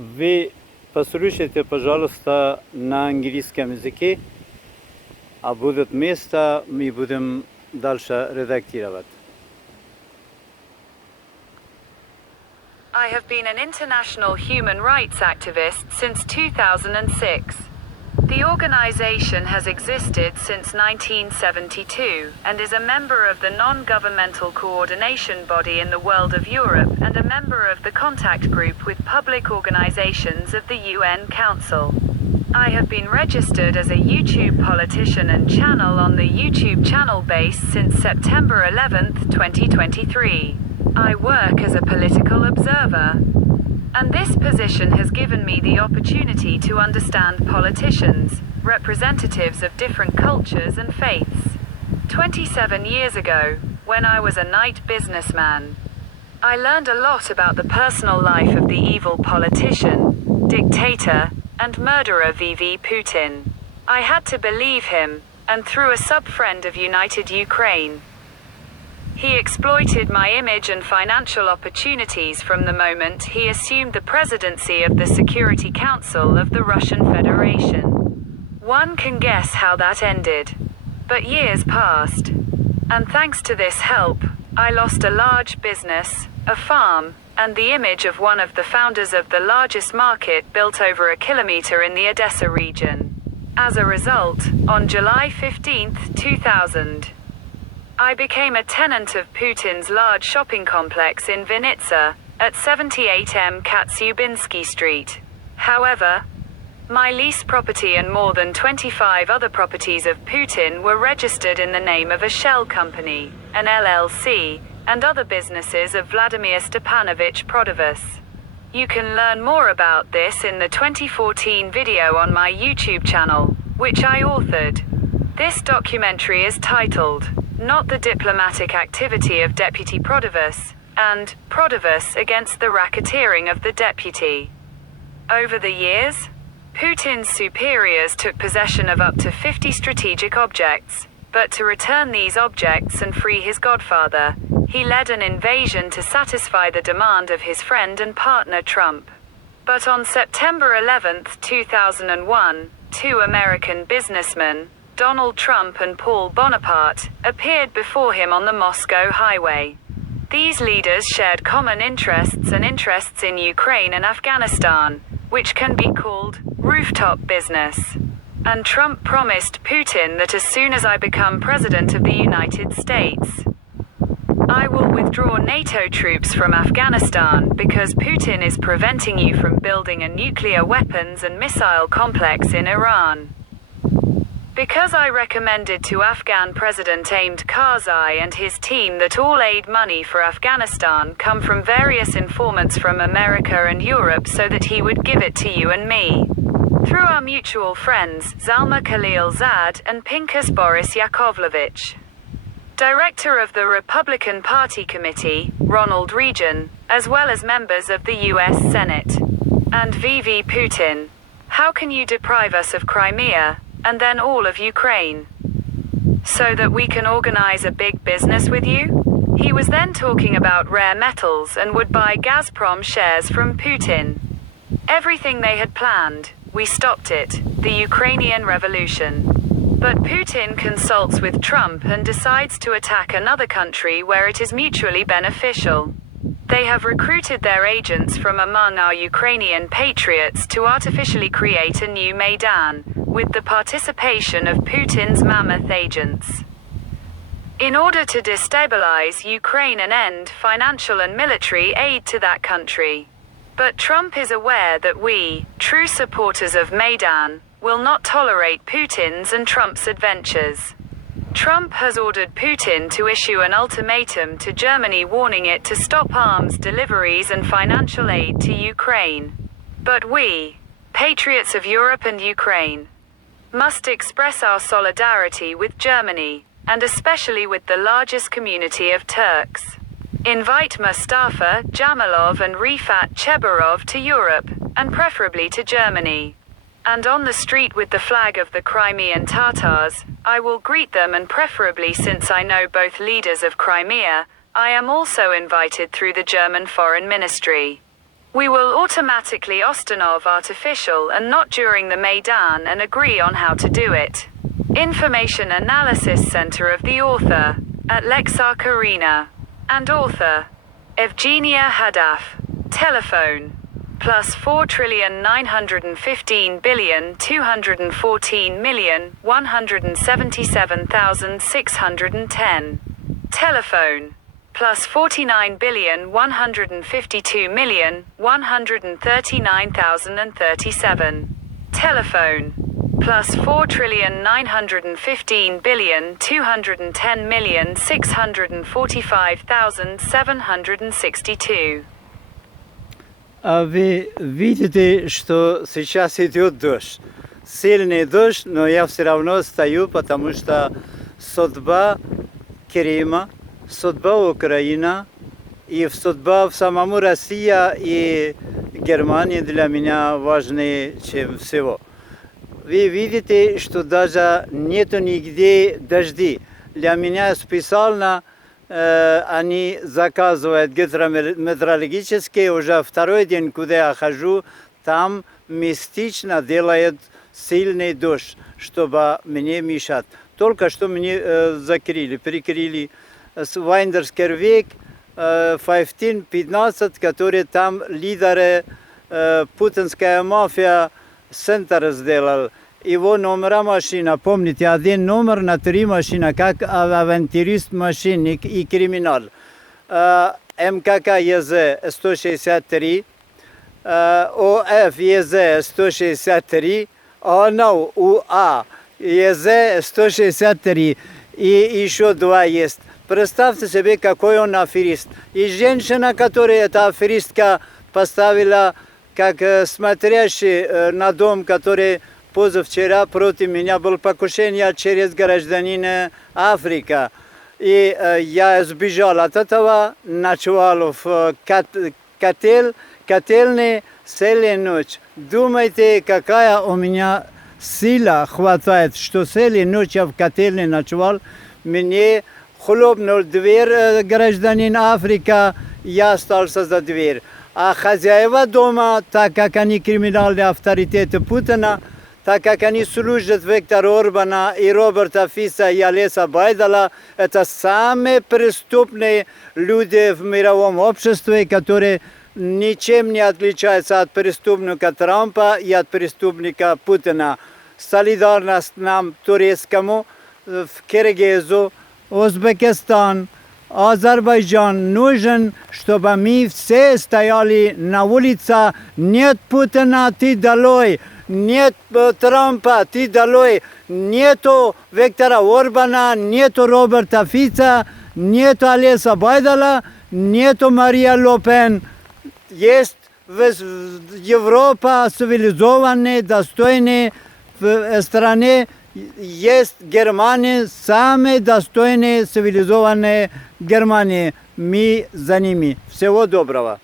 Вы послушайте, пожалуйста, на английском языке, а будет место, мы будем дальше редактировать. I have been an international human rights activist since 2006. The organization has existed since 1972 and is a member of the non-governmental coordination body in the world of Europe and a member of the contact group with public organizations of the UN Council. I have been registered as a YouTube politician and channel on the YouTube channel base since September 11, 2023. I work as a political observer. And this position has given me the opportunity to understand politicians, representatives of different cultures and faiths. 27 years ago, when I was a night businessman, I learned a lot about the personal life of the evil politician, dictator, and murderer VV Putin. I had to believe him, and through a sub-friend of United Ukraine. He exploited my image and financial opportunities from the moment he assumed the presidency of the Security Council of the Russian Federation. One can guess how that ended. But years passed. And thanks to this help, I lost a large business, a farm, and the image of one of the founders of the largest market built over a kilometer in the Odessa region. As a result, on July 15, 2000, I became a tenant of Putin's large shopping complex in Vinnytsia, at 78M Katsubinsky Street. However, my lease property and more than 25 other properties of Putin were registered in the name of a shell company, an LLC, and other businesses of Vladimir Stepanovich Prodovus. You can learn more about this in the 2014 video on my YouTube channel, which I authored. This documentary is titled, Not the Diplomatic Activity of Deputy Prodovus, and Prodovus Against the Racketeering of the Deputy. Over the years, Putin's superiors took possession of up to 50 strategic objects, but to return these objects and free his godfather, he led an invasion to satisfy the demand of his friend and partner Trump. But on September 11, 2001, two American businessmen, Donald Trump and Paul Bonaparte, appeared before him on the Moscow highway. These leaders shared common interests and interests in Ukraine and Afghanistan, which can be called rooftop business. And Trump promised Putin that as soon as I become president of the United States, I will withdraw NATO troops from Afghanistan because Putin is preventing you from building a nuclear weapons and missile complex in Iran. Because I recommended to Afghan President Ahmed Karzai and his team that all aid money for Afghanistan come from various informants from America and Europe so that he would give it to you and me. Through our mutual friends, Zalma Khalilzad and Pinkas Boris Yakovlevich. Director of the Republican Party Committee, Ronald Reagan, as well as members of the US Senate. And VV Putin. How can you deprive us of Crimea, and then all of Ukraine, so that we can organize a big business with you? He was then talking about rare metals and would buy Gazprom shares from Putin. Everything they had planned, we stopped it, the Ukrainian revolution. But Putin consults with Trump and decides to attack another country where it is mutually beneficial. They have recruited their agents from among our Ukrainian patriots to artificially create a new Maidan, with the participation of Putin's mammoth agents. In order to destabilize Ukraine and end financial and military aid to that country. But Trump is aware that we, true supporters of Maidan, will not tolerate Putin's and Trump's adventures. Trump has ordered Putin to issue an ultimatum to Germany warning it to stop arms deliveries and financial aid to Ukraine. But we, patriots of Europe and Ukraine, must express our solidarity with Germany, and especially with the largest community of Turks. Invite Mustafa Jamalov and Rifat Chebarov to Europe, and preferably to Germany. And on the street with the flag of the Crimean Tatars, I will greet them, and preferably, since I know both leaders of Crimea, I am also invited through the German Foreign Ministry. We will automatically Ostanov artificial and not during the Maidan and agree on how to do it. Information Analysis Center of the author, at Lexark Arena. And author, Evgenia Hadaf. Telephone, +4,915,214,177,610. Telephone, +49,152,139,037. Telephone, +4,915,210,645,762. Вы видите, что сейчас идет дождь. Сильный дождь, но я все равно стою, потому что судьба Крыма, судьба Украины и судьба в самому России и Германии для меня важнее, чем всего. Вы видите, что даже нету нигде дожди. Для меня специально они заказывают гидрометеорологические, уже второй день, куда я хожу, там местично делают сильный дождь, чтобы мне мешать. Только что мне перекрыли Вайндерский век, 15, который там лидеры путинская мафия центр сделал. Его номера машина, помните, один номер на 3 машина, как авантюрист машинник и криминал. МКК ЕЗ 163, ОФ ЕЗ 163, ОНО УА ЕЗ 163 и еще 2 есть. Представьте себе, какой он аферист. И женщина, которая эта аферистка поставила как смотрящий на дом, который позавчера против меня был покушение через гражданина Африки. И я сбежал от этого, ночевал в котельной целую ночь. Думаете, какая у меня сила хватает, что целую ночь я в котельной ночевал. Мне хлопнул дверь гражданин Африки, я остался за дверь. А хозяева дома, так как они криминальные авторитеты Путина, так как они служат Виктору Орбана и Роберта Фиса и Олеса Байдала, это самые преступные люди в мировом обществе, которые ничем не отличаются от преступника Трампа и от преступника Путина. Солидарность нам, турецкому, в Киргизу, Узбекистан, Азербайджан нужен, чтобы мы все стояли на улице. Нет Путина, ты долой. Нет Трампа, ты долой. Нету Виктора Орбана, нету Роберта Фица, нету Олеса Байдала, нету Мария Ле Пен. Есть Европа цивилизованная, достойная в стране. Есть Германия, самые достойные цивилизованные Германии. Мы за ними. Всего доброго.